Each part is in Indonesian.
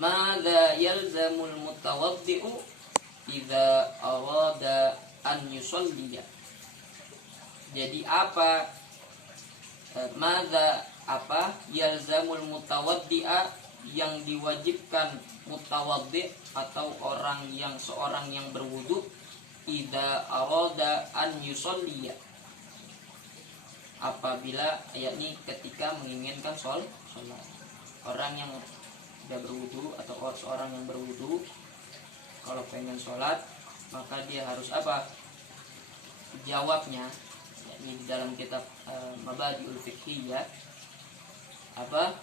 Madza yalzamul mutawaddi'u idza arada an yusalliya. Jadi apa madza apa yalzamul mutawaddi'a yang diwajibkan mutawaddi atau seorang yang berwudu idza arada an yusalliya, apabila yakni ketika menginginkan sholat. Orang yang sudah berwudu atau seorang yang berwudu kalau pengen sholat maka dia harus apa? Jawabnya yakni di dalam kitab Mabadiul Fiqhiyah apa?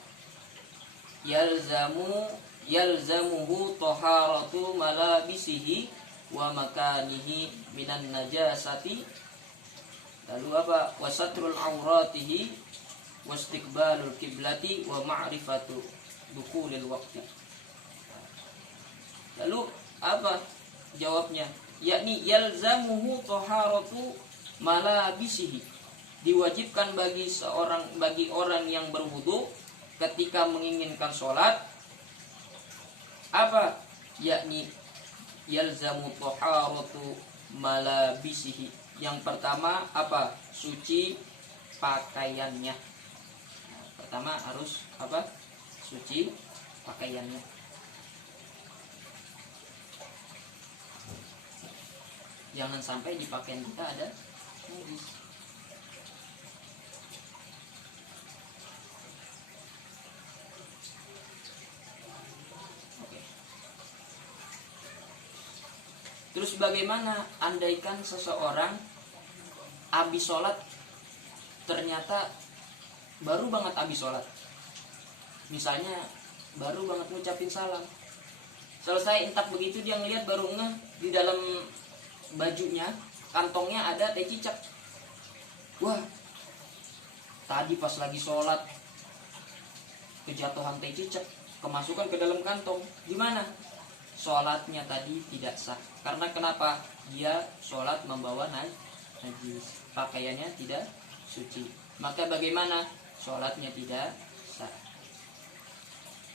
Yalzamuhu taharatu malabisihi wa makanihi minan najasati. Lalu apa? Wasatrul auratihi wastiqbalul kiblati wa ma'rifatu dukhulil waqti. Lalu apa jawabnya? Yakni yalzamuhu taharatu malabisihi, diwajibkan bagi orang yang berwudu ketika menginginkan sholat apa? Yakni yalzamu taharatu malabisihi. Yang pertama apa? Suci pakaiannya. Pertama harus apa? Suci pakaiannya. Jangan sampai di pakaian kita ada najis. Oke. Terus bagaimana andaikan seseorang habis sholat ternyata baru banget habis sholat, misalnya baru banget ngucapin salam, selesai entak begitu dia ngelihat baru ngeh di dalam bajunya kantongnya ada teh cicak. Wah, tadi pas lagi sholat kejatuhan teh cicak, kemasukan ke dalam kantong. Gimana? Sholatnya tadi tidak sah. Karena kenapa? Dia sholat membawa najis, pakaiannya tidak suci. Maka bagaimana? Sholatnya tidak sah.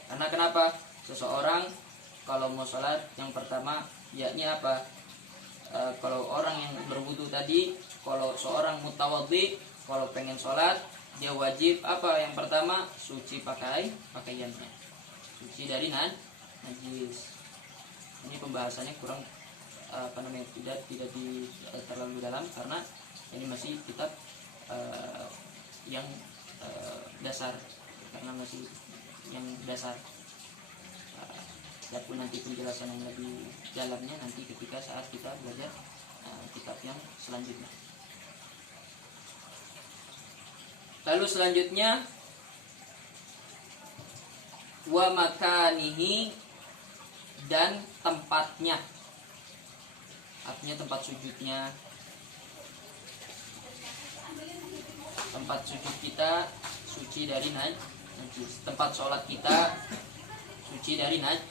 Karena kenapa? Seseorang kalau mau sholat yang pertama yakni apa? Kalau orang yang berwudu tadi, kalau seorang mutawaddi, kalau pengen sholat dia wajib apa? Yang pertama suci pakaiannya, suci dari najis. Ini pembahasannya kurang tidak terlalu dalam karena ini masih kitab yang dasar, karena masih yang dasar. Adapun nanti penjelasan yang lebih dalamnya nanti ketika saat kita belajar kitab yang selanjutnya. Lalu selanjutnya wa makanihi, dan tempatnya, artinya tempat sujudnya. Tempat sujud kita suci dari najis, tempat sholat kita suci dari najis.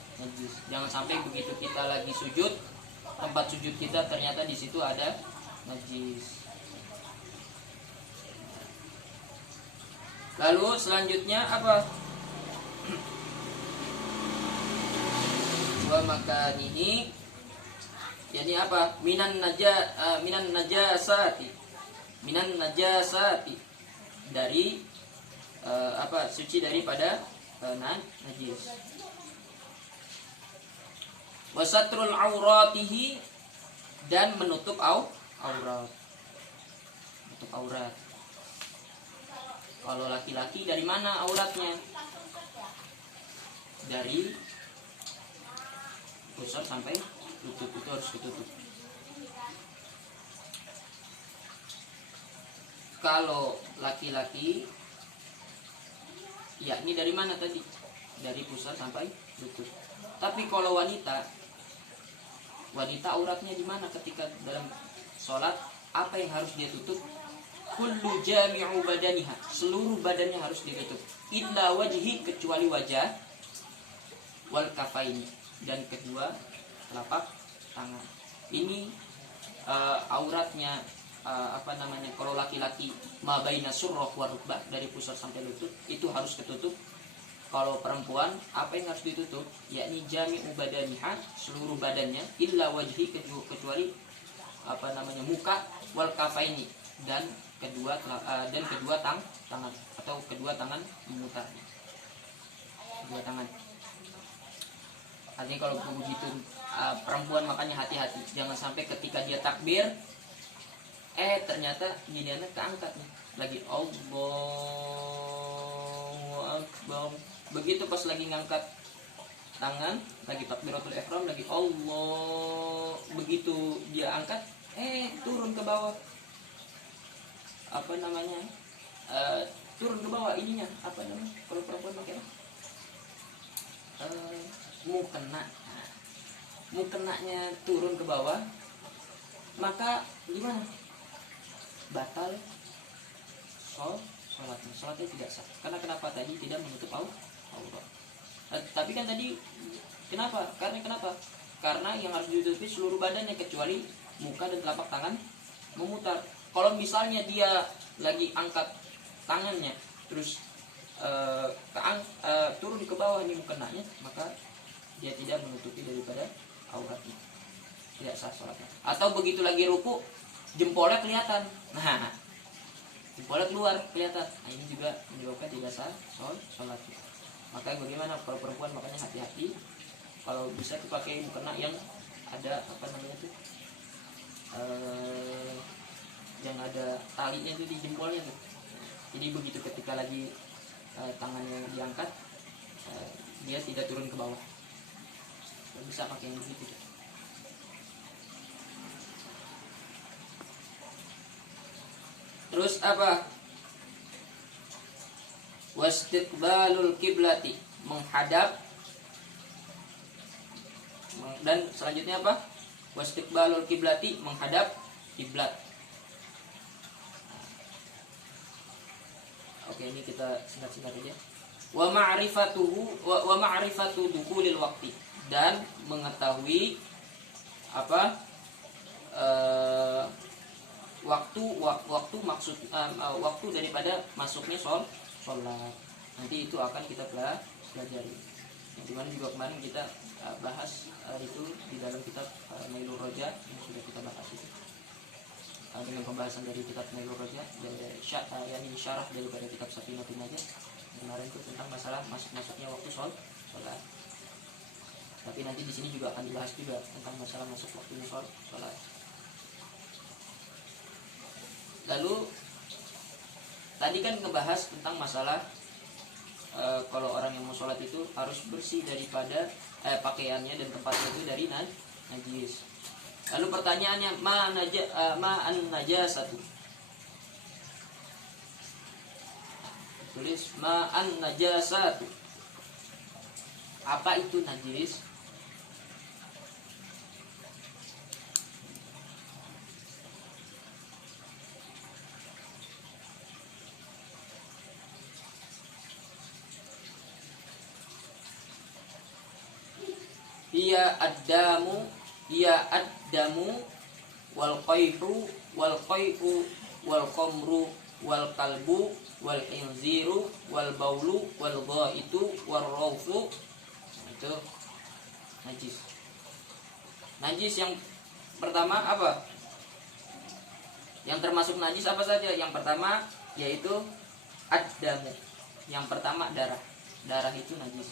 Jangan sampai begitu kita lagi sujud, tempat sujud kita ternyata di situ ada najis. Lalu selanjutnya apa? Wa makanihi, jadi apa? Minan najasati, dari apa? Suci daripada najis. Wasatrul auratihi, dan menutup aurat. Menutup aurat. Kalau laki-laki dari mana auratnya? Dari pusar sampai lutut, itu harus ditutup. Kalau laki-laki yakni dari mana tadi? Dari pusar sampai lutut. Tapi kalau wanita auratnya di mana ketika dalam sholat? Apa yang harus dia tutup? Kullu jami'u badaniha, seluruh badannya harus ditutup. Illa wajhi, kecuali wajah, wal kafaini, dan kedua telapak tangan. Ini auratnya kalau laki-laki ma baina surrah wa rukbah, dari pusar sampai lutut itu harus ketutup Kalau perempuan apa yang harus ditutup? Yakni jami'u badaniha, seluruh badannya, illa wajhi, kecuali apa namanya, muka, wal kafaini, dan kedua tangan atau kedua tangan memutarnya. Kedua tangan. Artinya kalau begitu perempuan makanya hati-hati, jangan sampai ketika dia takbir ternyata giniannya keangkat nih. Lagi Allahu Akbar. Begitu pas lagi ngangkat tangan, lagi takbiratul ihram, lagi Allah, begitu dia angkat turun ke bawah. Apa namanya? Turun ke bawah ininya, apa namanya? Kalau perempuan pakai mukena. Nah, mukenanya turun ke bawah, maka gimana? Batal sholatnya tidak sah. Karena kenapa? Tadi tidak menutup aurat. Tapi kan tadi kenapa? Karena yang harus ditutupi seluruh badannya kecuali muka dan telapak tangan memutar. Kalau misalnya dia lagi angkat tangannya terus turun ke bawah nih mukenanya, maka dia tidak menutupi daripada auratnya, tidak sah sholatnya. Atau begitu lagi ruku jempolnya kelihatan, nah jempolnya keluar kelihatan, nah ini juga menyebabkan tidak sah sholatnya. Maka bagaimana kalau perempuan, makanya hati-hati kalau bisa dipakai mukena yang ada apa namanya tuh, yang ada talinya itu di jempolnya tuh. Jadi begitu ketika lagi tangannya diangkat, dia tidak turun ke bawah. Bisa pakai yang begitu. Terus apa? Wastiqbalul kiblati, menghadap. Dan selanjutnya apa? Wastiqbalul kiblati, menghadap kiblat. Oke, ini kita singkat-singkat aja. Wa ma'rifatu dukhulil waqti, dan mengetahui apa? Waktu maksud waktu daripada masuknya sholat. Nanti itu akan kita pelajari. Yang dimana juga kemarin kita bahas itu di dalam kitab Nailur Roja yang sudah kita bahas itu. Dengan pembahasan dari kitab Nailur Roja dan yang syarah daripada kitab Safinatun Najah kemarin itu tentang masalah masuknya waktu sholat. Tapi nanti di sini juga akan dibahas juga tentang masalah masuk waktunya sholat. Lalu tadi kan ngebahas tentang masalah kalau orang yang mau sholat itu harus bersih daripada pakaiannya dan tempatnya itu dari najis. Lalu pertanyaannya, ma'an najasatu. Tulis ma'an najasatu. Apa itu najis? Ia ad-damu wal qayhu wal khamru wal kalbu wal inziru wal baulu wal ghaitu wal raufu. Itu najis. Najis yang pertama apa? Yang termasuk najis apa saja? Yang pertama yaitu ad-damu. Yang pertama darah. Darah itu najis.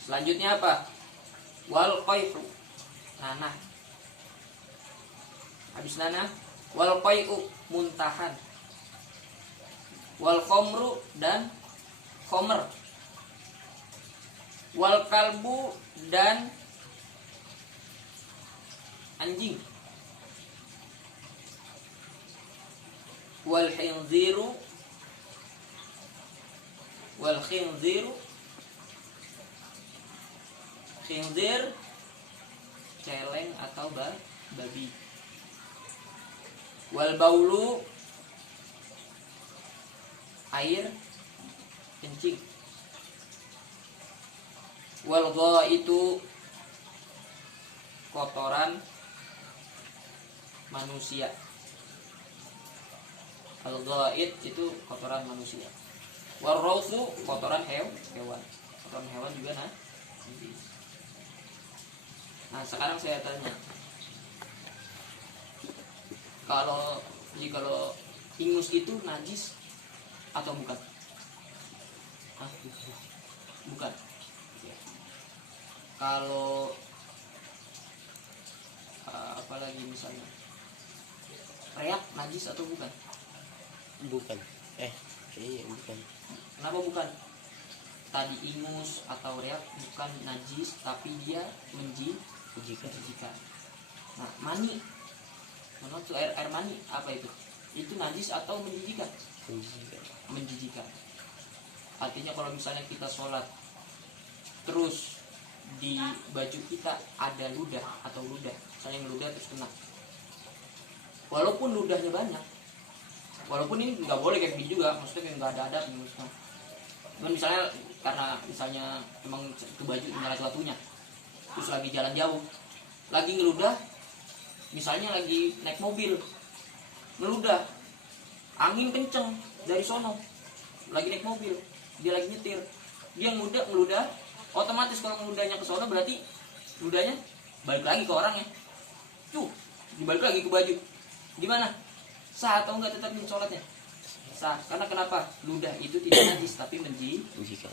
Selanjutnya apa? Wal qayhu, nanah. Habis nanah, wal qayhu, muntahan. Wal khamru, dan khamr. Wal kalbu, dan anjing. Wal khinziru, khinzir, celeng atau babi. Wal baulu, air kencing. Wal ghaitu, kotoran manusia. Al-ghaid itu kotoran manusia. War-rawthu kotoran hewan. Kotoran hewan juga najis. Nah, sekarang saya tanya. Kalau ingus itu najis atau bukan? Bukan. Kalau apalagi misalnya reak najis atau bukan? Bukan. Iya bukan. Kenapa bukan? Tadi ingus atau reak bukan najis, tapi dia menjijikan. Nah, mani, menurut air mani apa itu? Itu najis atau menjijikan? Menjijikan. Artinya kalau misalnya kita sholat, terus di baju kita ada ludah, misalnya ludah terus kena. Walaupun ludahnya banyak, walaupun ini nggak boleh kayak gini juga, maksudnya kayak nggak ada adab maksudnya. Cuman misalnya karena misalnya emang ke baju tinggal celatunya, terus lagi jalan jauh, lagi ngeludah, misalnya lagi naik mobil, ngeludah, angin kenceng dari sono, lagi naik mobil, dia lagi nyetir, dia ngeludah, otomatis kalau ngeludahnya ke sono berarti ludahnya balik lagi ke orangnya, dibalik lagi ke baju, gimana? Sah atau enggak tetap di sholatnya? Sah. Karena kenapa? Ludah itu tidak najis tapi menjijikan.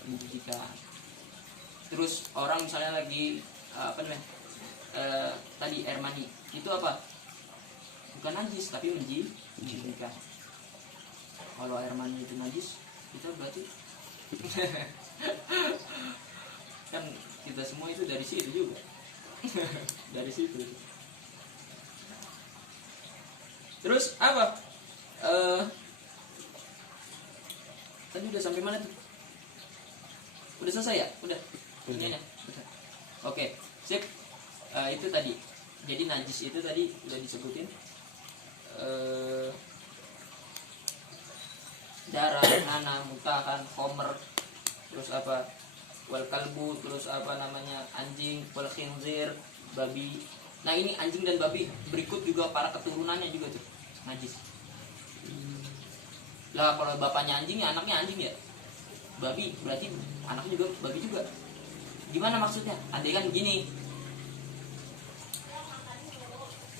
Terus orang misalnya lagi tadi air mani itu apa? Bukan najis tapi menjijikan. Kalau air mani itu najis, itu berarti kan kita semua itu dari situ juga. Dari situ. Terus apa? Tadi udah sampai mana tuh? Udah selesai ya? Udah. Udah. Oke, sip. Itu tadi. Jadi najis itu tadi udah disebutin. Darah, nanah, mutahan, khomer, terus apa? Wal kalbu, terus apa namanya? Anjing, wal khinzir, babi. Nah, ini anjing dan babi berikut juga para keturunannya juga tuh najis. Lah kalau bapaknya anjing ya anaknya anjing ya. Babi berarti anaknya juga babi juga. Gimana maksudnya? Andai kan gini.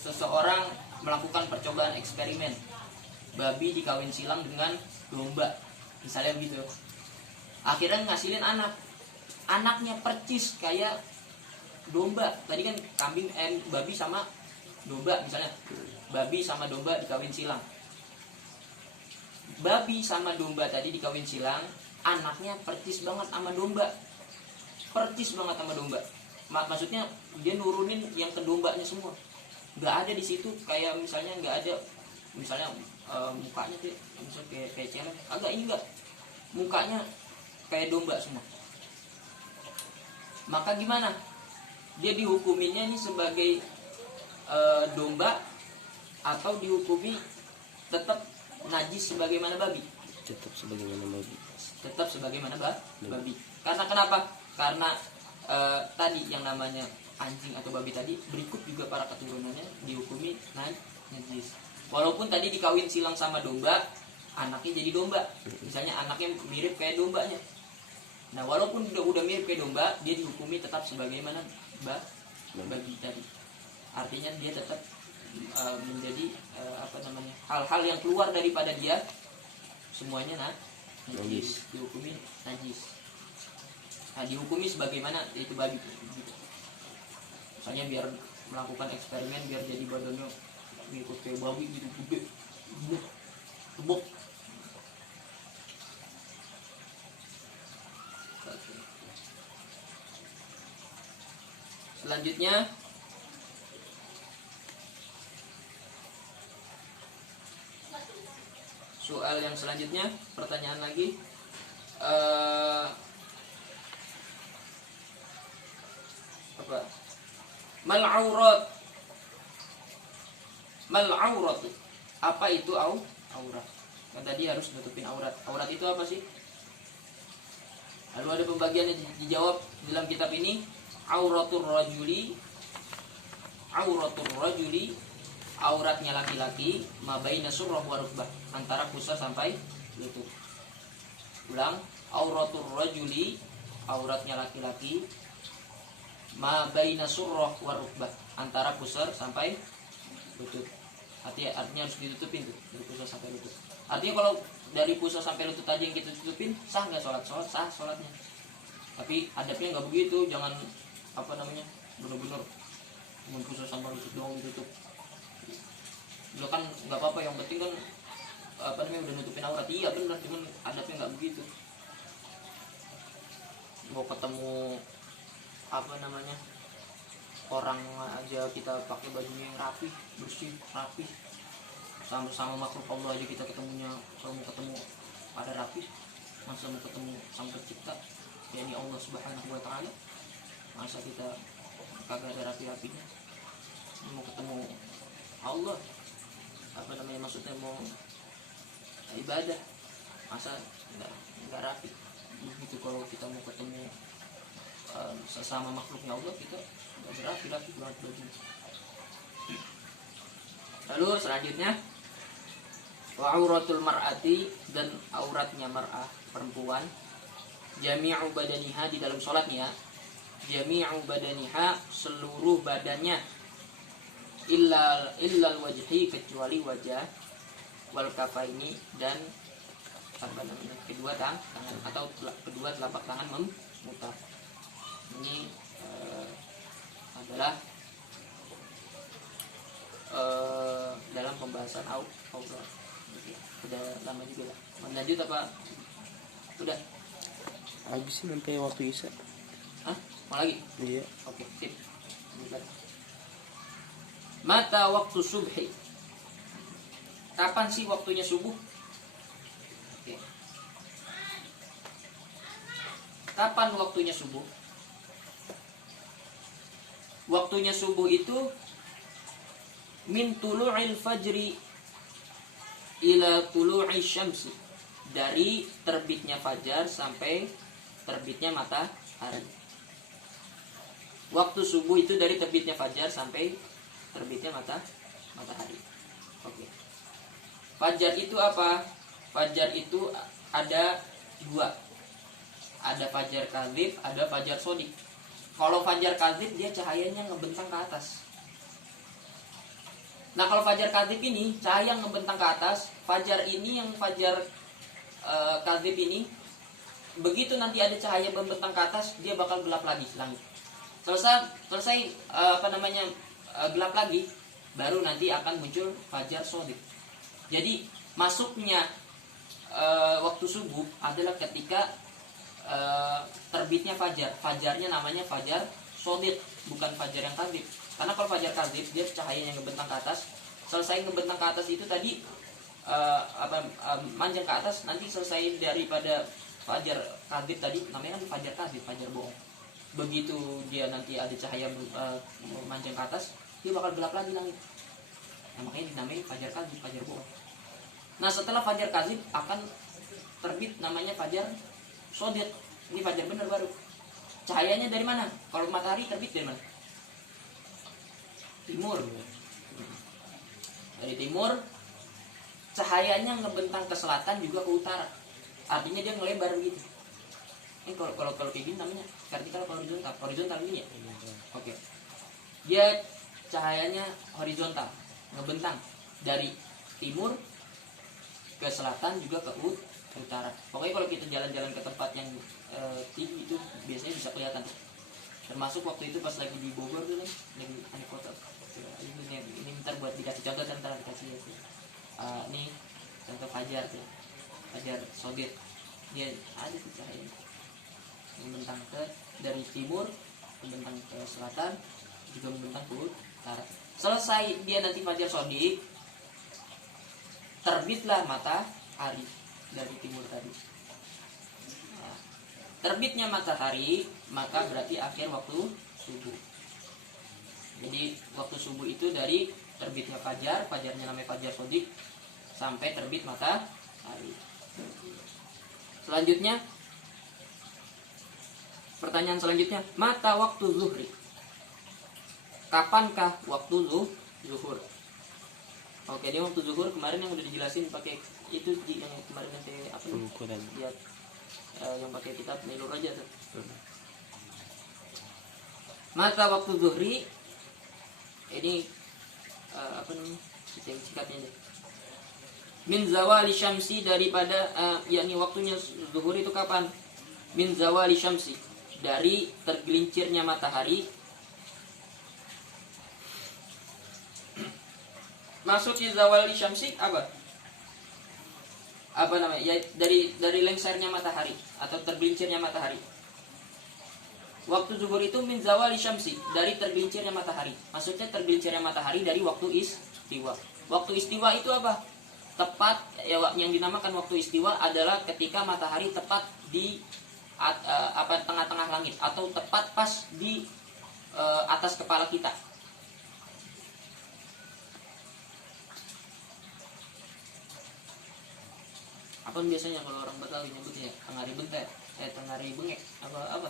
Seseorang melakukan percobaan eksperimen. Babi dikawin silang dengan domba. Misalnya begitu. Akhirnya ngasilin anak. Anaknya percis kayak domba. Tadi kan kambing babi sama domba misalnya. Babi sama domba dikawin silang. Babi sama domba tadi dikawin silang, anaknya percis banget sama domba. Percis banget sama domba. Maksudnya dia nurunin yang ke dombanya semua. Gak ada di situ kayak misalnya gak ada misalnya mukanya tuh misalnya kayak celeng. Agak ini enggak. Mukanya kayak domba semua. Maka gimana? Dia dihukuminya ini sebagai domba atau dihukumi tetap najis sebagaimana babi? Tetap sebagaimana babi. Tetap sebagaimana babi. Karena kenapa? Karena tadi yang namanya anjing atau babi tadi berikut juga para keturunannya dihukumi najis. Walaupun tadi dikawin silang sama domba, anaknya jadi domba. Misalnya anaknya mirip kayak dombanya. Nah, walaupun udah mirip kayak domba, dia dihukumi tetap sebagaimana babi tadi. Artinya dia tetap menjadi hal-hal yang keluar daripada dia semuanya najis, dihukumi najis. Nah, dihukumi sebagaimana itu babi gitu. Misalnya biar melakukan eksperimen biar jadi badannya ngikut kayak babi gitu gede, gebuk. Selanjutnya soal yang selanjutnya, pertanyaan lagi. Apa? Mal aurat. Apa itu aurat? Kan tadi harus nutupin aurat. Aurat itu apa sih? Lalu ada pembagian yang dijawab dalam kitab ini. Auratur rajuli auratnya laki-laki mabaina surrah wa rukbah, antara pusar sampai lutut. Ulang, auratul rajuli, auratnya laki-laki mabaina surrah wa rukbah, antara pusar sampai lutut. Artinya harus ditutupin tuh dari pusar sampai lutut. Artinya kalau dari pusar sampai lutut aja yang kita tutupin, sah nggak sholat? Sah sholatnya. Tapi adabnya nggak begitu, jangan bener-bener pusar sampai lutut doang ditutup. Lo kan nggak apa-apa, yang penting kan udah nutupin aurat. Iya benar, cuman adabnya nggak begitu. Mau ketemu orang aja kita pakai bajunya yang rapi, bersih, rapi. Sama makhluk Allah aja kita ketemunya, kalau mau ketemu pada rapi, masa mau ketemu sang pencipta, yakni Allah Subhanahu wa taala, masa kita kagak ada rapi-rapinya? Mau ketemu Allah, maksudnya mau ibadah, masa nggak rapi? Begitu kalau kita mau ketemu sesama makhluknya Allah, kita nggak berapi-rapi banget bajunya. Lalu selanjutnya, wa auratul mar'ati, dan auratnya mar'ah, perempuan, jami'u badaniha, di dalam sholatnya, jami'u badaniha, seluruh badannya, illal wajhi, kecuali wajah, wal kafaini, dan kedua tangan atau kedua telapak tangan memutar. Ini adalah dalam pembahasan aurat. Udah lama juga lah. Mau lanjut apa? Udah. Habisin sampai waktu isya. Hah? Mau lagi? Iya. Oke, sip. Mata waktu subhi. Kapan sih waktunya subuh? Oke. Kapan waktunya subuh? Waktunya subuh itu min tulu'il fajri ila tulu'i syamsi, dari terbitnya fajar sampai terbitnya matahari. Waktu subuh itu dari terbitnya fajar sampai terbitnya matahari. Oke. Fajar itu apa? Fajar itu ada dua. Ada fajar kadzib, ada fajar shodiq. Kalau fajar kadzib dia cahayanya ngebentang ke atas. Nah kalau fajar kadzib ini cahaya ngebentang ke atas. Fajar ini yang fajar kadzib ini, begitu nanti ada cahaya membentang ke atas, dia bakal gelap lagi langit. Selesai gelap lagi, baru nanti akan muncul fajar shodiq. Jadi masuknya waktu subuh adalah ketika terbitnya fajar. Fajarnya namanya fajar shodiq, bukan fajar yang kadzib. Karena kalau fajar kadzib dia cahayanya ngebentang ke atas. Selesai ngebentang ke atas itu tadi manjang ke atas, nanti selesai daripada fajar kadzib tadi, namanya kan fajar kadzib, fajar bohong. Begitu dia nanti ada cahaya manjang ke atas, dia bakal gelap lagi langit. Nah, makanya dinamai fajar kadzib, fajar bohong. Nah setelah fajar kadzib akan terbit namanya fajar shodiq. Ini fajar benar baru. Cahayanya dari mana? Kalau matahari terbit dari mana? Timur. Dari timur, cahayanya ngebentang ke selatan juga ke utara. Artinya dia ngelebar gitu. Ini kalau kayak gini namanya vertikal atau horizontal? Horizontal ini ya. Oke. Dia cahayanya horizontal, ngebentang dari timur ke selatan juga ke utara. Pokoknya kalau kita jalan-jalan ke tempat yang tinggi itu biasanya bisa kelihatan. Termasuk waktu itu pas lagi di Bogor tuh nih, lagi ada kota. Ini ntar buat dikasih contoh, ntar dikasih ya. Ini contoh fajar tuh, fajar shodiq. Dia ada tuh cahaya membentang dari timur, membentang ke selatan, juga membentang ke utara. Selesai dia nanti fajar shodiq, terbitlah matahari dari timur tadi. Nah, terbitnya matahari maka berarti akhir waktu subuh. Jadi waktu subuh itu dari terbitnya fajar, fajarnya namanya fajar shodiq, sampai terbit matahari. Selanjutnya, pertanyaan selanjutnya, mata waktu zuhri. Kapankah waktu zuhur? Oke, dia waktu zuhur kemarin yang udah dijelasin pakai itu yang kemarin nanti apa nih? Pengukuran. Lihat yang pakai kitab Nilur aja tuh. Maka waktu zuhri ini apa namanya? Singkatnya aja. Min zawali syamsi, daripada yakni waktunya zuhur itu kapan? Min zawali syamsi, dari tergelincirnya matahari. Maksudnya zawali syamsi apa? Apa namanya? Ya dari lengsernya matahari atau tergelincirnya matahari. Waktu zuhur itu min zawali syamsi, dari tergelincirnya matahari. Maksudnya tergelincirnya matahari dari waktu istiwa. Waktu istiwa itu apa? Tepat ya, yang dinamakan waktu istiwa adalah ketika matahari tepat di tengah-tengah langit atau tepat pas di atas kepala kita. Apa biasanya kalau orang Betawi nyebutnya tengari bentet, tengari bengek, apa?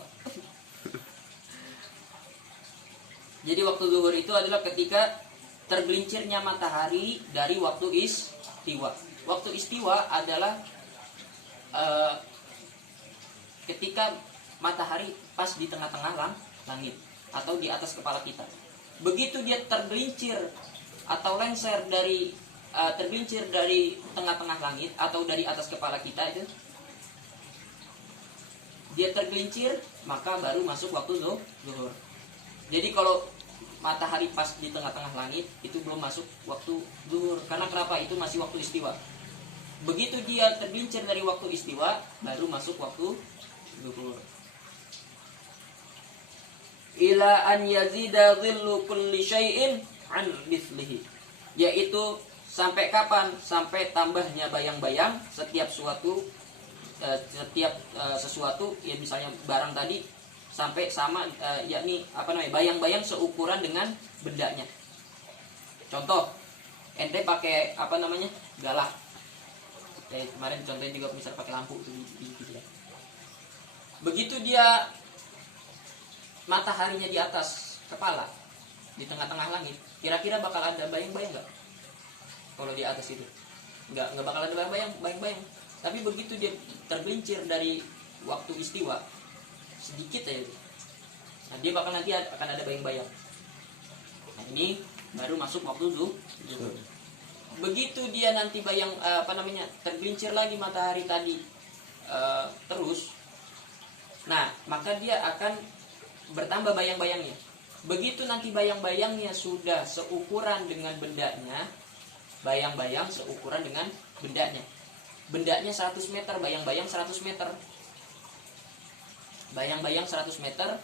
Jadi waktu zuhur itu adalah ketika tergelincirnya matahari dari waktu istiwa. Waktu istiwa adalah ketika matahari pas di tengah-tengah langit atau di atas kepala kita. Begitu dia tergelincir atau lengser dari tergelincir dari tengah-tengah langit atau dari atas kepala kita, itu dia tergelincir, maka baru masuk waktu zuhur. Jadi kalau matahari pas di tengah-tengah langit itu belum masuk waktu zuhur. Karena kenapa? Itu masih waktu istiwa. Begitu dia tergelincir dari waktu istiwa, baru masuk waktu zuhur. Ila an yazida dhillu kulli syai'in an mithlihi, yaitu sampai kapan? Sampai tambahnya bayang-bayang setiap sesuatu ya, misalnya barang tadi sampai sama yakni apa namanya, bayang-bayang seukuran dengan bendanya. Contoh, ente pakai apa namanya, galak. Kemarin contohnya juga misal pakai lampu gitu ya. Begitu dia mataharinya di atas kepala, di tengah-tengah langit, kira-kira bakal ada bayang-bayang nggak? Kalau di atas itu nggak bakal ada bayang-bayang. Tapi begitu dia tergelincir dari waktu istiwa sedikit aja, nah dia bakal nanti akan ada bayang-bayang. Nah ini baru masuk waktu zuhur. Begitu dia nanti tergelincir lagi matahari tadi terus, nah maka dia akan bertambah bayang-bayangnya. Begitu nanti bayang-bayangnya sudah seukuran dengan bendanya, bayang-bayang seukuran dengan bendanya. Bendanya 100 meter, bayang-bayang 100 meter. Bayang-bayang 100 meter.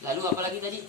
Lalu apalagi tadi?